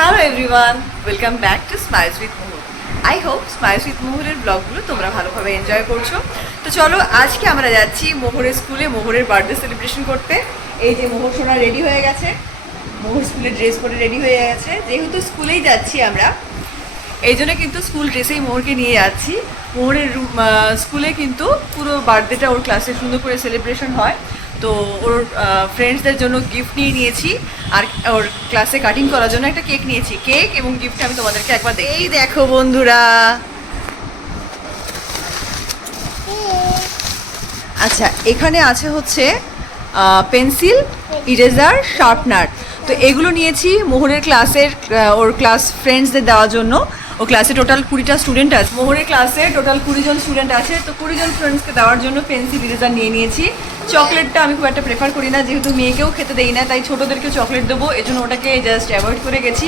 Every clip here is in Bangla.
Hello everyone, welcome back to smiles with Muhur. I hope smiles with মুহুরের ব্লগগুলো তোমরা ভালোভাবে এনজয় করছো। তো চলো, আজকে আমরা যাচ্ছি মোহরের স্কুলে মোহরের বার্থডে সেলিব্রেশন করতে। এই যে মোহর সোনা রেডি হয়ে গেছে, মোহর স্কুলে ড্রেস পরে রেডি হয়ে গেছে। যেহেতু স্কুলেই যাচ্ছি আমরা, এই জন্য কিন্তু স্কুল ড্রেসেই মোহরকে নিয়ে যাচ্ছি। মোহরের স্কুলে কিন্তু পুরো বার্থডেটা ওর ক্লাসে সুন্দর করে সেলিব্রেশন হয়। তো ওর ফ্রেন্ডসদের জন্য গিফট নিয়ে নিয়েছি, আর ওর ক্লাসে কাটিং করার জন্য একটা কেক নিয়েছি। কেক এবং গিফট আমি তোমাদেরকে একবার এই দেখো বন্ধুরা। আচ্ছা, এখানে আছে হচ্ছে পেন্সিল, ইরেজার, শার্পনার। তো এগুলো নিয়েছি মোহরের ক্লাসের ওর ক্লাস ফ্রেন্ডসদের দেওয়ার জন্য। ও ক্লাসে টোটাল 20টা স্টুডেন্ট আছে। মোহরের ক্লাসে টোটাল 20 জন স্টুডেন্ট আছে। তো 20 জন ফ্রেন্ডসকে দেওয়ার জন্য পেন্সিল, ইরেজার নিয়ে নিয়েছি। চকলেটটা আমি খুব একটা প্রেফার করি না, যেহেতু মেয়েকেও খেতে দেই না, তাই ছোটোদেরকেও চকলেট দেবো, এই জন্য ওটাকে জাস্ট অ্যাভয়েড করে গেছি।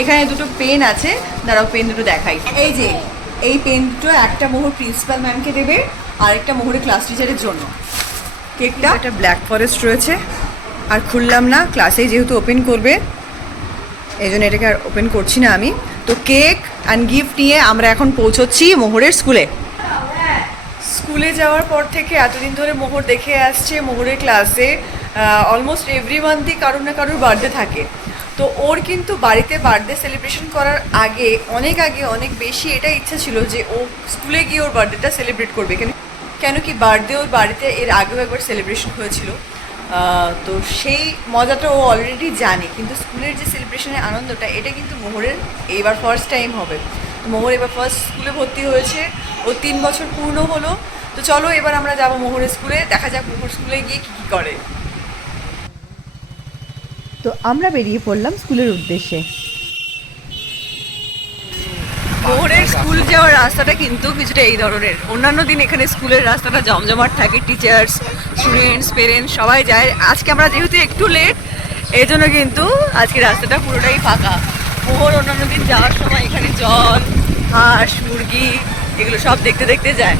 এখানে দুটো পেন আছে, দাঁড়াও পেন দুটো দেখাই। এই যে এই পেন দুটো, একটা মোহর প্রিন্সিপাল ম্যামকে দেবে আর একটা মোহরের ক্লাস টিচারের জন্য। কেকটা একটা ব্ল্যাক ফরেস্ট রয়েছে, আর খুললাম না, ক্লাসেই যেহেতু ওপেন করবে এই জন্য এটাকে আর ওপেন করছি না আমি। তো কেক অ্যান্ড গিফট নিয়ে আমরা এখন পৌঁছচ্ছি মোহরের স্কুলে। স্কুলে যাওয়ার পর থেকে এতদিন ধরে মোহর দেখে আসছে মোহরের ক্লাসে অলমোস্ট এভরি মান্থই কারোর না কারোর বার্থডে থাকে। তো ওর কিন্তু বাড়িতে বার্থডে সেলিব্রেশন করার আগে অনেক বেশি এটা ইচ্ছা ছিল যে ও স্কুলে গিয়ে ওর বার্থডেটা সেলিব্রেট করবে। কেন কি বার্থডে ওর বাড়িতে এর আগেও একবার সেলিব্রেশন হয়েছিল। তো সেই মজাটা ও অলরেডি জানে, কিন্তু স্কুলের যে সেলিব্রেশনের আনন্দটা, এটা কিন্তু মোহরের এইবার ফার্স্ট টাইম হবে। তো মোহর এবার ফার্স্ট স্কুলে ভর্তি হয়েছে, ও 3 বছর পূর্ণ হলো। তো চলো এবার আমরা যাবো মোহরের স্কুলে, দেখা যাক মোহর স্কুলে গিয়ে কী করে। তো আমরা বেরিয়ে পড়লাম স্কুলের উদ্দেশ্যে। মোহরের স্কুল যাওয়ার রাস্তাটা কিন্তু কিছুটা এই ধরনের। অন্যান্য দিন এখানে স্কুলের রাস্তাটা জমজমাট থাকে, টিচার্স, স্টুডেন্টস, পেরেন্টস সবাই যায়। আজকে আমরা যেহেতু একটু লেট, এই জন্য কিন্তু আজকে রাস্তাটা পুরোটাই ফাঁকা। মোহর অন্যান্য দিন যাওয়ার সময় এখানে জল, হাঁস, মুরগি এগুলো সব দেখতে দেখতে যায়।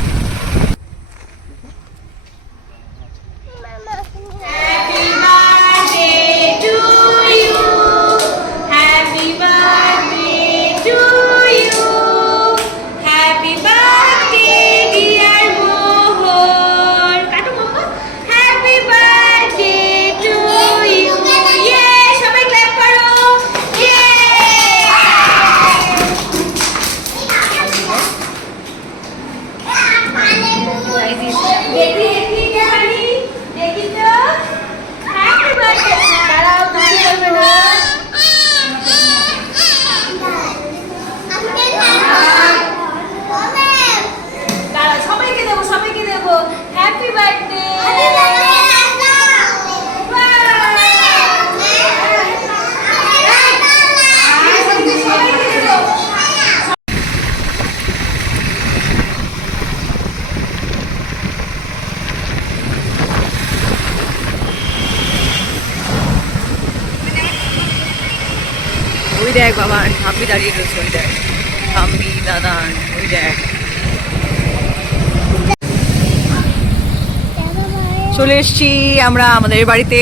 ওই দেখ বাবা, ঠাম্মি দাঁড়িয়ে রয়েছে, ওই দেখ ঠাম্মি, দাদা, ওই দেখ। চলে এসছি আমরা আমাদের বাড়িতে।